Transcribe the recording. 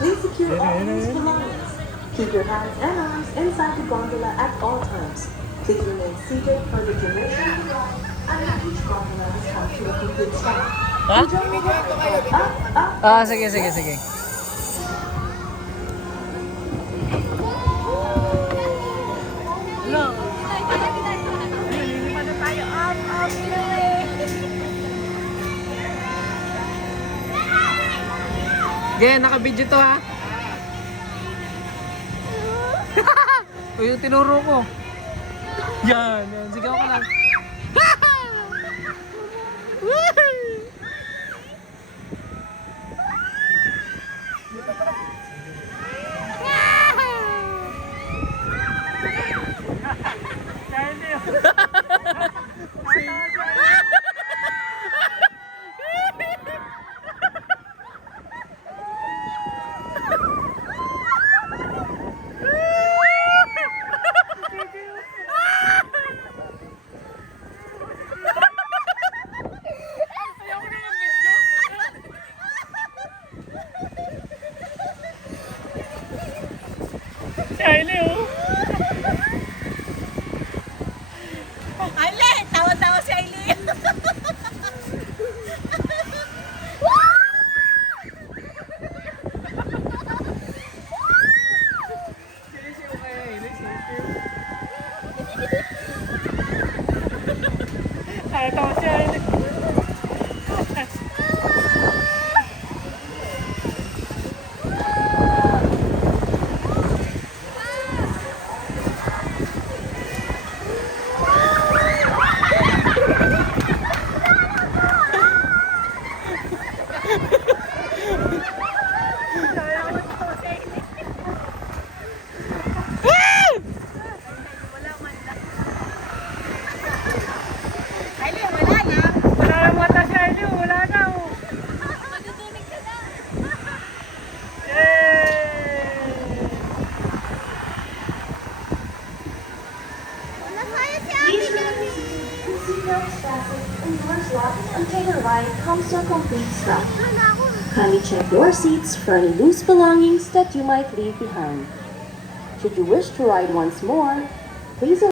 Please secure all loose belongings. Keep your hands and arms inside the gondola at all times. Please remain seated for the duration of the ride until each gondola has come to a complete stop. Ha? Enjoy the ride. Up. Ah, sige. Hello. Lilipad na tayo. Up. Sige, naka-video to ha. O yung tinuro ko. Yan. Sigaw ka lang. Ale, tawa-tawa si Aileen. Tawa si Aileen. Until the ride comes to a complete stop. Kindly check your seats for any loose belongings that you might leave behind. Should you wish to ride once more, please